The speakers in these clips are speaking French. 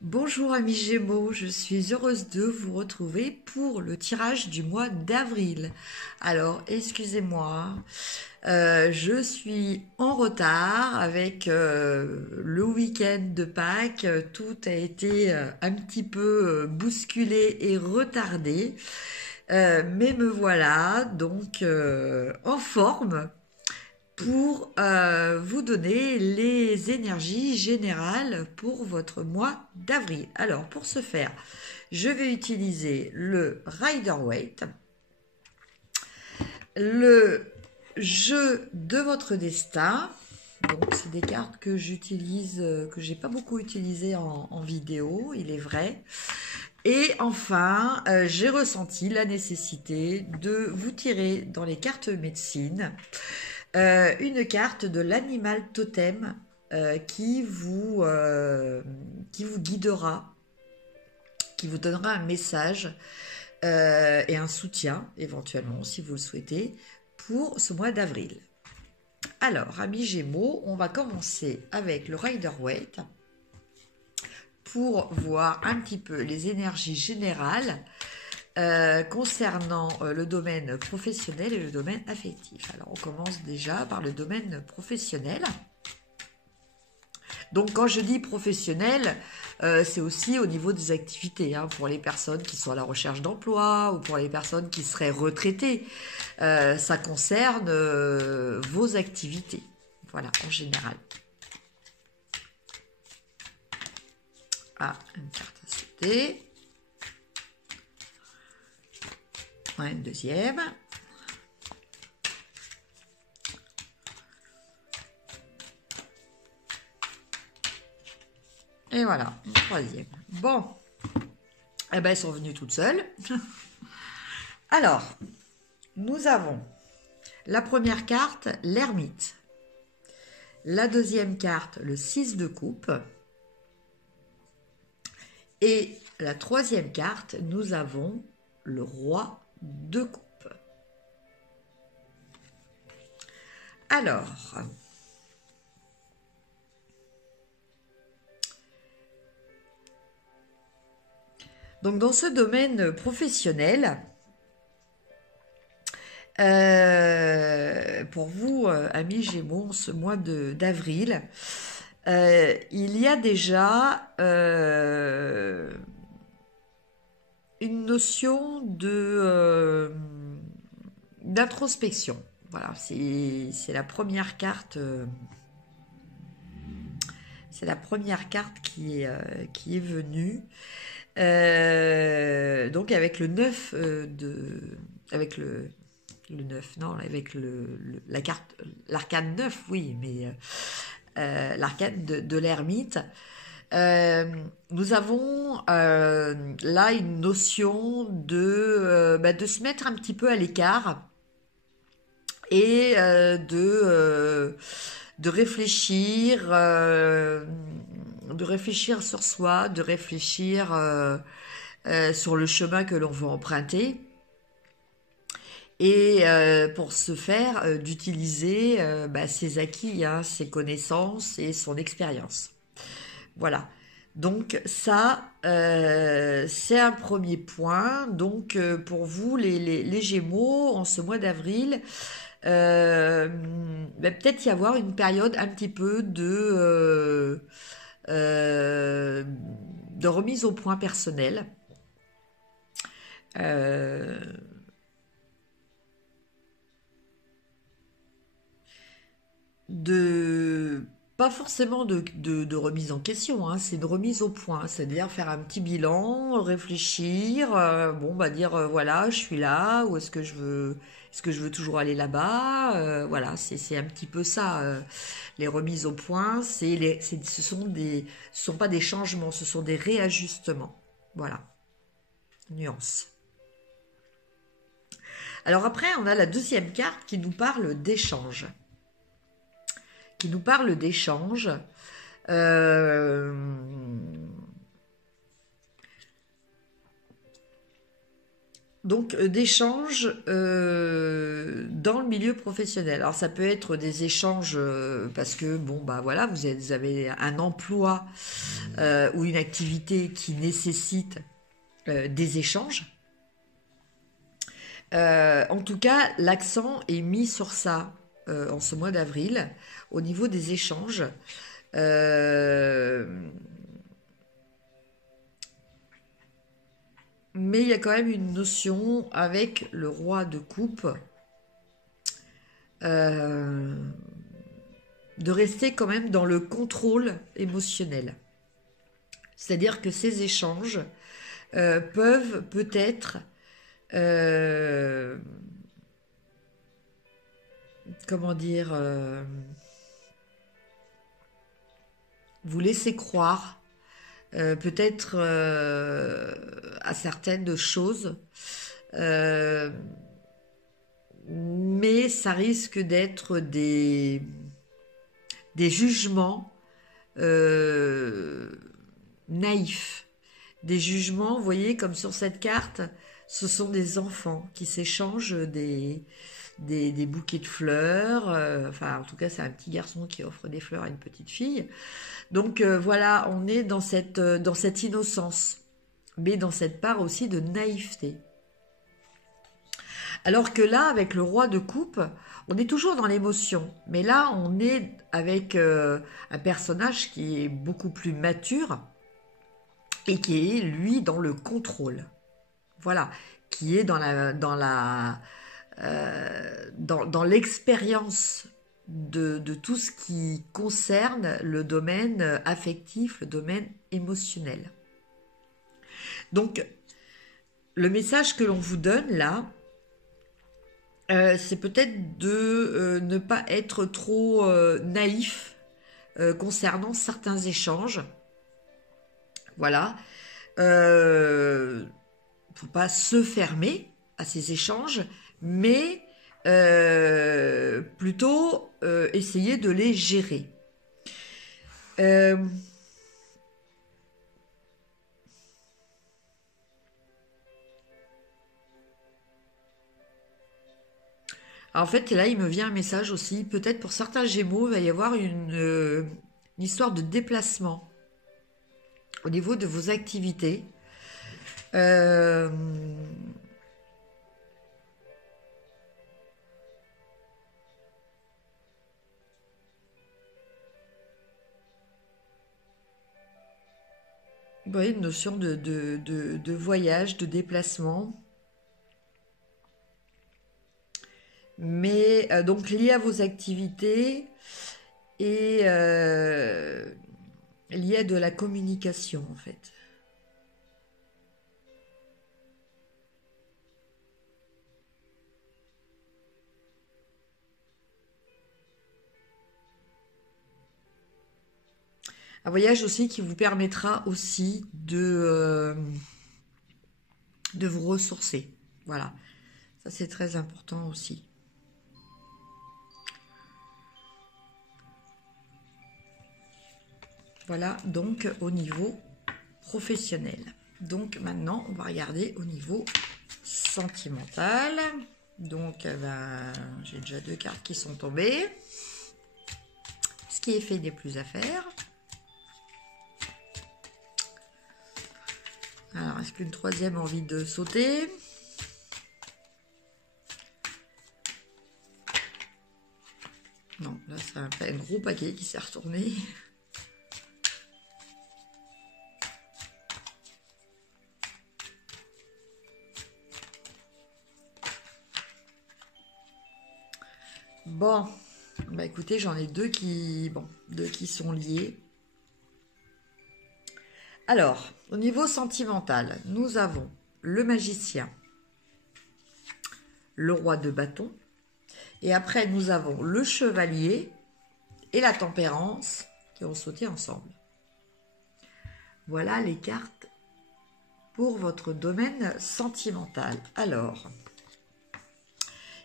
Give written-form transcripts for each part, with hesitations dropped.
Bonjour amis Gémeaux, je suis heureuse de vous retrouver pour le tirage du mois d'avril. Alors, excusez-moi, je suis en retard avec le week-end de Pâques. Tout a été un petit peu bousculé et retardé. Mais me voilà donc en forme pour vous donner les énergies générales pour votre mois d'avril. Alors, pour ce faire, je vais utiliser le Rider-Waite, le jeu de votre destin. Donc, c'est des cartes que j'utilise, que j'ai pas beaucoup utilisées en vidéo, il est vrai. Et enfin, j'ai ressenti la nécessité de vous tirer dans les cartes médecine une carte de l'animal totem qui vous guidera, qui vous donnera un message et un soutien, éventuellement, si vous le souhaitez, pour ce mois d'avril. Alors, amis Gémeaux, on va commencer avec le Rider-Waite pour voir un petit peu les énergies générales concernant le domaine professionnel et le domaine affectif. Alors, on commence déjà par le domaine professionnel. Donc, quand je dis professionnel, c'est aussi au niveau des activités, hein, pour les personnes qui sont à la recherche d'emploi ou pour les personnes qui seraient retraitées. Ça concerne vos activités, voilà, en général. Ah, une carte à sauter. Ouais, une deuxième. Et voilà, une troisième. Bon, eh ben, elles sont venues toutes seules. Alors, nous avons la première carte, l'ermite. La deuxième carte, le 6 de coupe. Et la troisième carte, nous avons le roi de coupe. Alors, donc dans ce domaine professionnel, pour vous, amis Gémeaux, ce mois d'avril, il y a déjà une notion d'introspection. Voilà, c'est la première carte. C'est la première carte qui est venue. Donc avec le 9 avec le 9, non, avec la carte, l'arcane 9, oui, mais l'arcane de l'ermite. Nous avons là une notion de se mettre un petit peu à l'écart et de réfléchir sur soi, de réfléchir sur le chemin que l'on veut emprunter. Et pour ce faire, d'utiliser ses acquis, hein, ses connaissances et son expérience. Voilà. Donc ça, c'est un premier point. Donc pour vous, les Gémeaux, en ce mois d'avril, peut-être y avoir une période un petit peu de remise au point personnel. Euh, de Pas forcément de remise en question, hein, c'est de remise au point, c'est-à-dire faire un petit bilan, réfléchir, dire voilà, je suis là, ou est-ce que je veux toujours aller là-bas, voilà, c'est un petit peu ça, les remises au point, ce sont pas des changements, ce sont des réajustements, voilà, nuance. Alors après, on a la deuxième carte qui nous parle d'échange. Euh, donc d'échanges dans le milieu professionnel. Alors ça peut être des échanges parce que bon bah voilà, vous avez un emploi ou une activité qui nécessite des échanges. En tout cas, l'accent est mis sur ça en ce mois d'avril, au niveau des échanges. Mais il y a quand même une notion avec le roi de coupe de rester quand même dans le contrôle émotionnel. C'est-à-dire que ces échanges peuvent peut-être comment dire vous laisser croire peut-être à certaines choses, mais ça risque d'être des jugements naïfs. Des jugements, vous voyez, comme sur cette carte, ce sont des enfants qui s'échangent des bouquets de fleurs. Enfin, en tout cas, c'est un petit garçon qui offre des fleurs à une petite fille. Donc voilà, on est dans cette innocence, mais dans cette part aussi de naïveté. Alors que là, avec le roi de coupe, on est toujours dans l'émotion, mais là, on est avec un personnage qui est beaucoup plus mature et qui est, lui, dans le contrôle. Voilà, qui est dans l'expérience de tout ce qui concerne le domaine affectif, le domaine émotionnel. Donc, le message que l'on vous donne là, c'est peut-être de ne pas être trop naïf concernant certains échanges. Voilà. Faut pas se fermer à ces échanges, mais plutôt essayer de les gérer. En fait, là, il me vient un message aussi. Peut-être pour certains Gémeaux, il va y avoir une histoire de déplacement au niveau de vos activités. Oui, une notion de voyage, de déplacement. Mais donc lié à vos activités et lié à de la communication en fait. Un voyage aussi qui vous permettra aussi de vous ressourcer. Voilà, ça c'est très important aussi. Voilà, donc au niveau professionnel. Donc maintenant, on va regarder au niveau sentimental. Donc, j'ai déjà 2 cartes qui sont tombées. Ce qui est fait n'est plus à faire. Alors, est-ce qu'une troisième a envie de sauter? Non, là, c'est un gros paquet qui s'est retourné. Bon, bah écoutez, j'en ai deux qui sont liés. Alors, au niveau sentimental, nous avons le magicien, le roi de bâton, et après nous avons le chevalier et la tempérance qui ont sauté ensemble. Voilà les cartes pour votre domaine sentimental. Alors,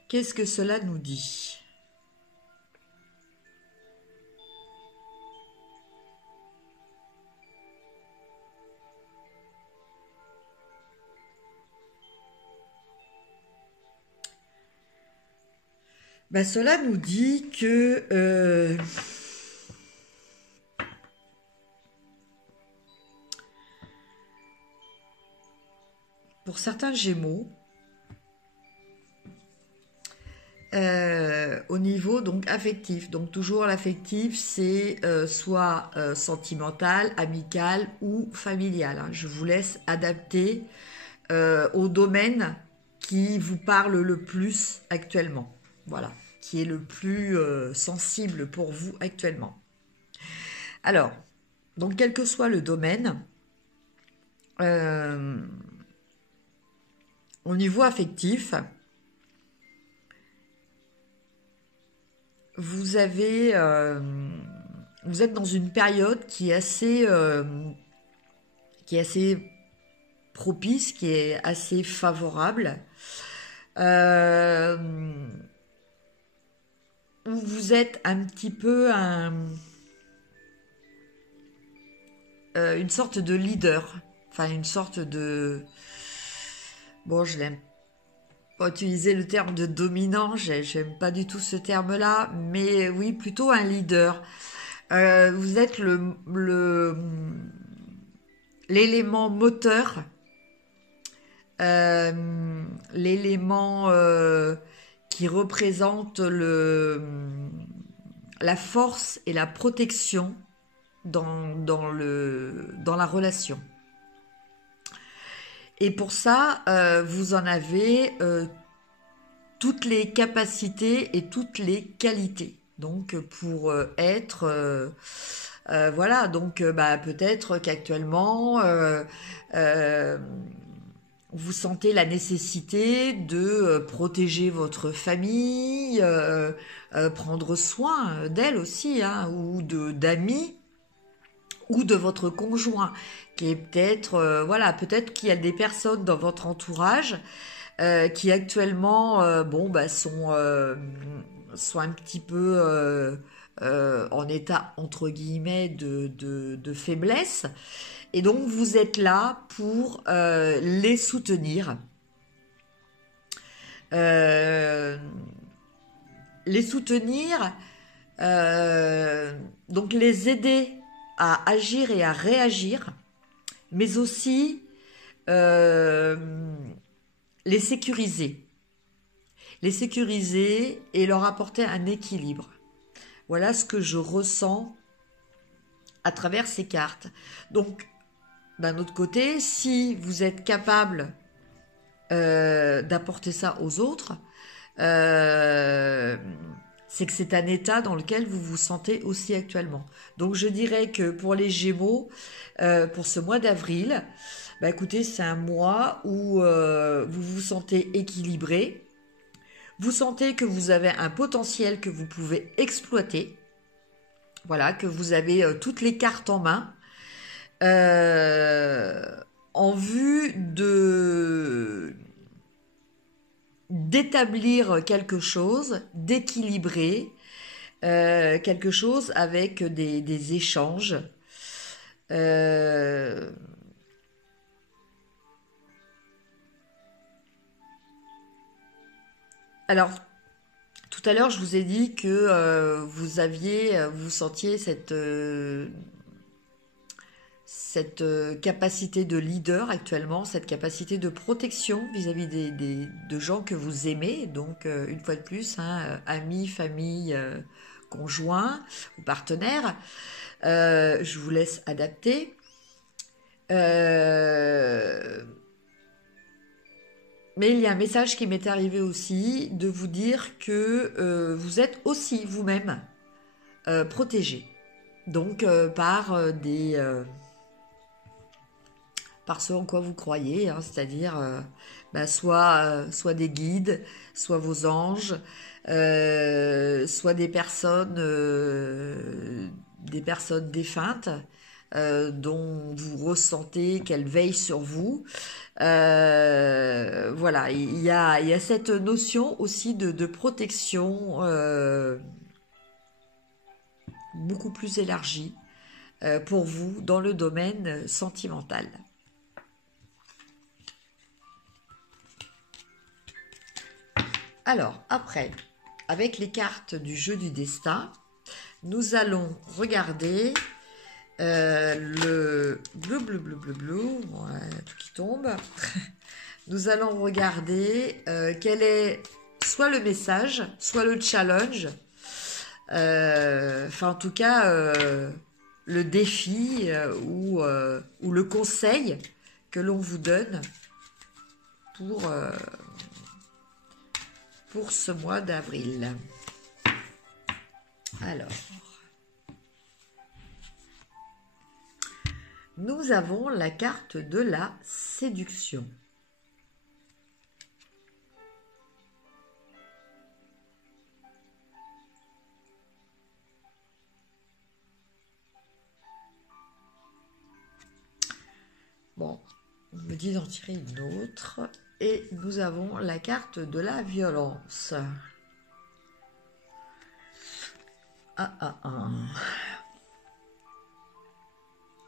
qu'est-ce que cela nous dit ? Ben, cela nous dit que pour certains Gémeaux, au niveau donc affectif. Donc toujours l'affectif, c'est soit sentimental, amical ou familial, hein. Je vous laisse adapter au domaine qui vous parle le plus actuellement. Voilà, qui est le plus sensible pour vous actuellement. Alors, donc quel que soit le domaine, euh, au niveau affectif, vous avez, vous êtes dans une période qui est assez propice, qui est assez favorable, euh, où vous êtes un petit peu une sorte de leader, enfin une sorte de, bon, je n'aime pas utiliser le terme de dominant, j'aime pas du tout ce terme-là, mais oui, plutôt un leader. Vous êtes l'élément moteur, l'élément qui représente la force et la protection dans la relation. Et pour ça, vous en avez toutes les capacités et toutes les qualités. Donc pour être voilà, donc bah, peut-être qu'actuellement vous sentez la nécessité de protéger votre famille, prendre soin d'elle aussi, hein, ou d'amis, ou de votre conjoint, qui est peut-être, voilà, peut-être qu'il y a des personnes dans votre entourage qui actuellement, bon, bah, sont un petit peu en état entre guillemets de faiblesse, et donc vous êtes là pour les soutenir, euh, les soutenir, donc les aider à agir et à réagir, mais aussi euh, les sécuriser. Les sécuriser et leur apporter un équilibre. Voilà ce que je ressens à travers ces cartes. Donc, d'un autre côté, si vous êtes capable d'apporter ça aux autres, c'est que c'est un état dans lequel vous vous sentez aussi actuellement. Donc je dirais que pour les Gémeaux, pour ce mois d'avril, bah écoutez, c'est un mois où vous vous sentez équilibré, vous sentez que vous avez un potentiel que vous pouvez exploiter, voilà, que vous avez toutes les cartes en main, euh, en vue d'établir quelque chose, d'équilibrer quelque chose avec des échanges. Euh, alors, tout à l'heure, je vous ai dit que vous sentiez cette capacité de leader actuellement, cette capacité de protection vis-à-vis de gens que vous aimez, donc une fois de plus, hein, amis, famille, conjoints ou partenaires. Je vous laisse adapter. Euh, mais il y a un message qui m'est arrivé aussi, de vous dire que vous êtes aussi vous-même protégé. Donc par par ce en quoi vous croyez, hein, c'est-à-dire bah, soit des guides, soit vos anges, soit des personnes défuntes dont vous ressentez qu'elles veillent sur vous. Voilà, il y a cette notion aussi de protection beaucoup plus élargie pour vous dans le domaine sentimental. Alors, après, avec les cartes du jeu du destin, nous allons regarder le bleu, bleu, bleu, bleu, bleu. Voilà, tout qui tombe. Nous allons regarder quel est soit le message, soit le challenge. Enfin, en tout cas, le défi ou le conseil que l'on vous donne pour ce mois d'avril. Alors, nous avons la carte de la séduction. Bon, on me dit d'en tirer une autre. Et nous avons la carte de la violence.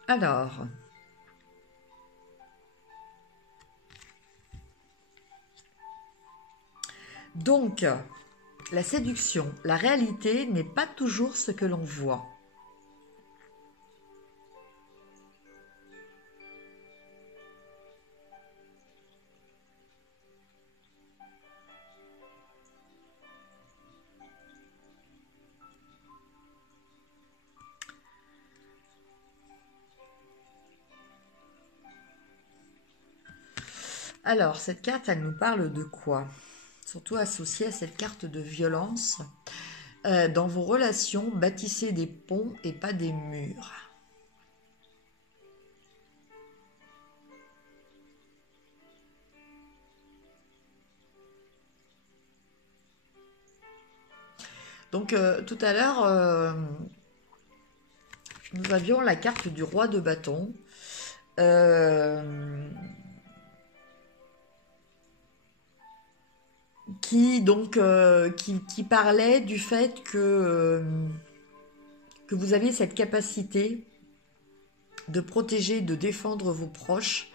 Alors, donc, la séduction, la réalité n'est pas toujours ce que l'on voit. Alors, cette carte, elle nous parle de quoi? Surtout associée à cette carte de violence. Dans vos relations, bâtissez des ponts et pas des murs. Donc, tout à l'heure, nous avions la carte du roi de bâton. Qui parlait du fait que vous aviez cette capacité de protéger, de défendre vos proches.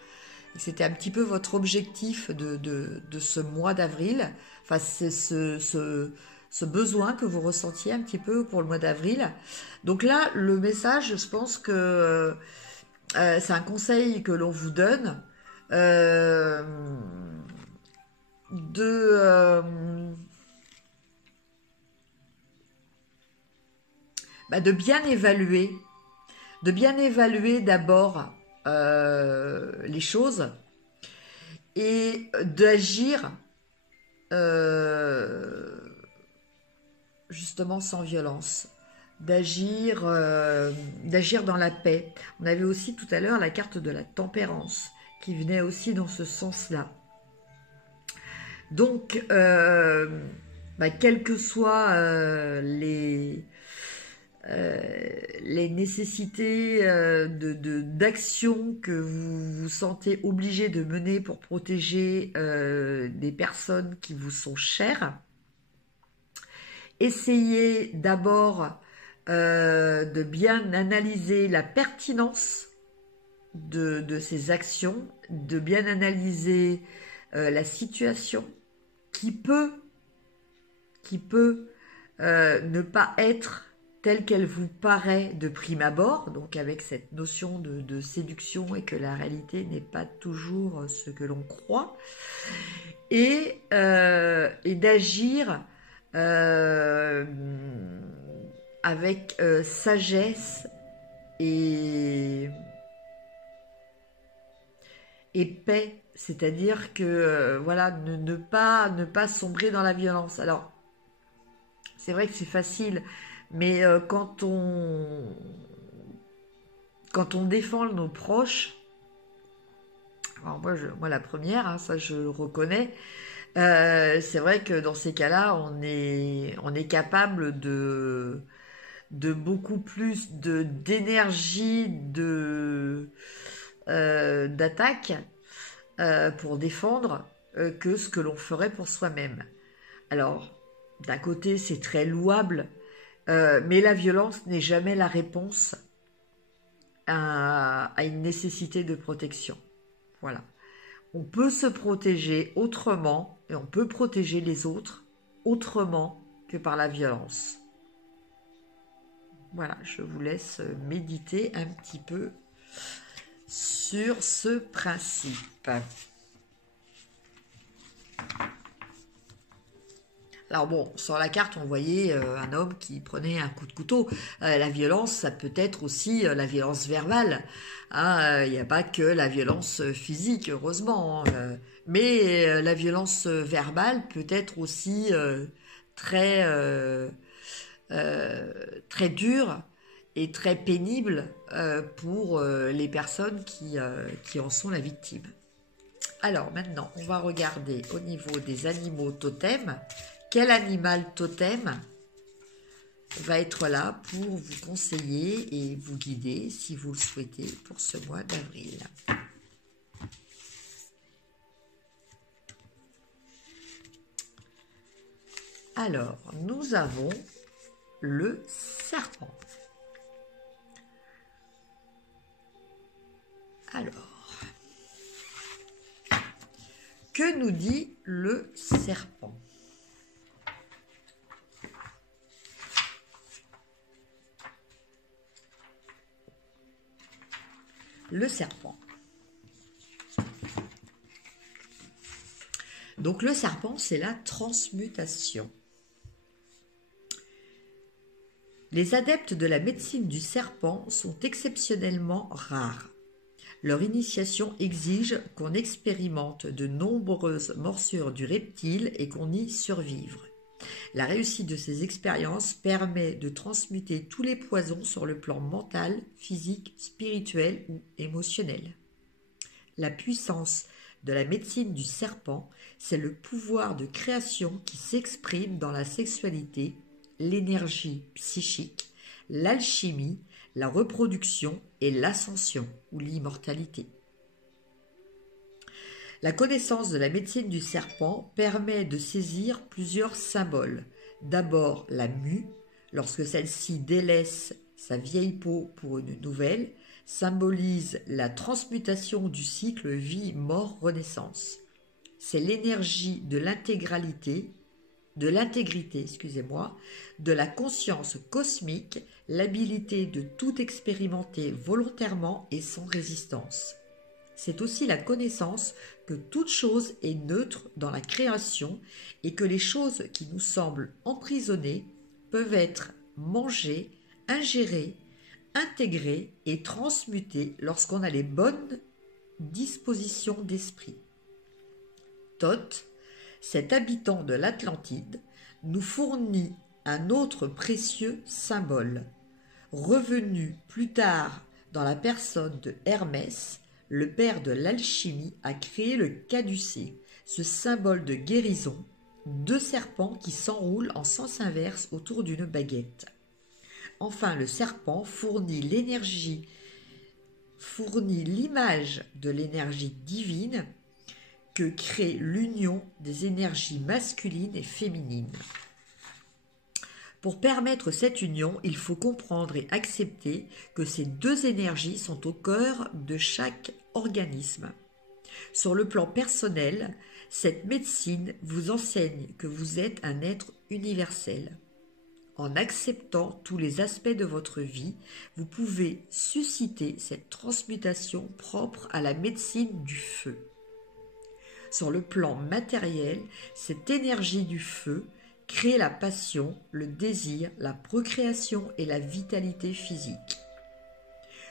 C'était un petit peu votre objectif de ce mois d'avril. Enfin, c'est ce besoin que vous ressentiez un petit peu pour le mois d'avril. Donc là, le message, je pense que c'est un conseil que l'on vous donne. De bien évaluer d'abord les choses et d'agir justement sans violence, d'agir dans la paix. On avait aussi tout à l'heure la carte de la tempérance qui venait aussi dans ce sens-là. Donc, quelles que soient les nécessités d'action que vous vous sentez obligé de mener pour protéger des personnes qui vous sont chères, essayez d'abord de bien analyser la pertinence de ces actions, de bien analyser la situation qui peut ne pas être telle qu'elle vous paraît de prime abord, donc avec cette notion de séduction et que la réalité n'est pas toujours ce que l'on croit, et d'agir avec sagesse et paix. C'est-à-dire que voilà, ne pas sombrer dans la violence. Alors, c'est vrai que c'est facile, mais quand on défend nos proches, alors moi la première, hein, ça je le reconnais, c'est vrai que dans ces cas-là, on est capable de beaucoup plus d'énergie d'attaque pour défendre que ce que l'on ferait pour soi-même. Alors, d'un côté, c'est très louable, mais la violence n'est jamais la réponse à une nécessité de protection. Voilà. On peut se protéger autrement et on peut protéger les autres autrement que par la violence. Voilà, je vous laisse méditer un petit peu sur ce principe. Alors bon, sur la carte, on voyait un homme qui prenait un coup de couteau. La violence, ça peut être aussi la violence verbale. Il n'y a pas que la violence physique, heureusement. Mais la violence verbale peut être aussi très, très dure et très pénible pour les personnes qui en sont la victime. Alors maintenant, on va regarder au niveau des animaux totems. Quel animal totem va être là pour vous conseiller et vous guider si vous le souhaitez pour ce mois d'avril? Alors, nous avons le serpent. Alors, que nous dit le serpent? Le serpent. Donc le serpent, c'est la transmutation. Les adeptes de la médecine du serpent sont exceptionnellement rares. Leur initiation exige qu'on expérimente de nombreuses morsures du reptile et qu'on y survive. La réussite de ces expériences permet de transmuter tous les poisons sur le plan mental, physique, spirituel ou émotionnel. La puissance de la médecine du serpent, c'est le pouvoir de création qui s'exprime dans la sexualité, l'énergie psychique, l'alchimie, la reproduction et l'ascension ou l'immortalité. La connaissance de la médecine du serpent permet de saisir plusieurs symboles. D'abord la mue, lorsque celle-ci délaisse sa vieille peau pour une nouvelle, symbolise la transmutation du cycle vie-mort-renaissance. C'est l'énergie de l'intégrité, de la conscience cosmique, l'habilité de tout expérimenter volontairement et sans résistance. C'est aussi la connaissance que toute chose est neutre dans la création et que les choses qui nous semblent emprisonnées peuvent être mangées, ingérées, intégrées et transmutées lorsqu'on a les bonnes dispositions d'esprit. Thoth, cet habitant de l'Atlantide, nous fournit un autre précieux symbole. Revenu plus tard dans la personne de Hermès, le père de l'alchimie a créé le caducée, ce symbole de guérison, deux serpents qui s'enroulent en sens inverse autour d'une baguette. Enfin, le serpent fournit l'image de l'énergie divine que crée l'union des énergies masculines et féminines. Pour permettre cette union, il faut comprendre et accepter que ces deux énergies sont au cœur de chaque organisme. Sur le plan personnel, cette médecine vous enseigne que vous êtes un être universel. En acceptant tous les aspects de votre vie, vous pouvez susciter cette transmutation propre à la médecine du feu. Sur le plan matériel, cette énergie du feu crée la passion, le désir, la procréation et la vitalité physique.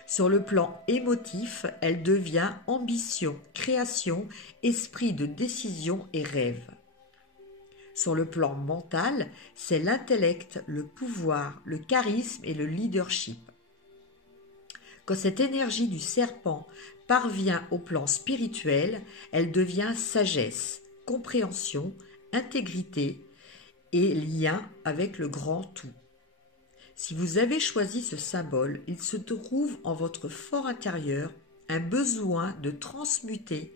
Sur le plan émotif, elle devient ambition, création, esprit de décision et rêve. Sur le plan mental, c'est l'intellect, le pouvoir, le charisme et le leadership. Quand cette énergie du serpent parvient au plan spirituel, elle devient sagesse, compréhension, intégrité et lien avec le grand tout. Si vous avez choisi ce symbole, il se trouve en votre fort intérieur un besoin de transmuer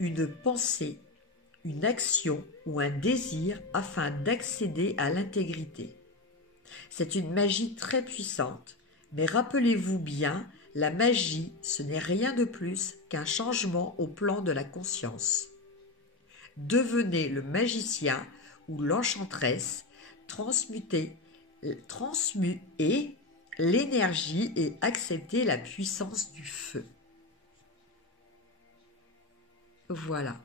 une pensée, une action ou un désir afin d'accéder à l'intégrité. C'est une magie très puissante, mais rappelez-vous bien, la magie, ce n'est rien de plus qu'un changement au plan de la conscience. Devenez le magicien ou l'enchanteresse, transmuez l'énergie et accepter la puissance du feu. Voilà.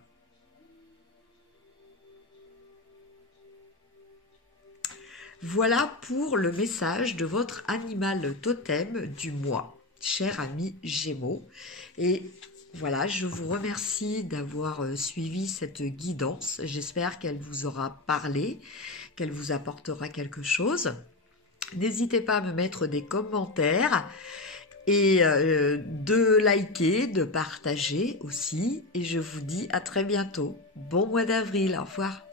Voilà pour le message de votre animal totem du mois, cher ami Gémeaux. Et voilà, je vous remercie d'avoir suivi cette guidance. J'espère qu'elle vous aura parlé, qu'elle vous apportera quelque chose. N'hésitez pas à me mettre des commentaires et de liker, de partager aussi. Et je vous dis à très bientôt. Bon mois d'avril, au revoir.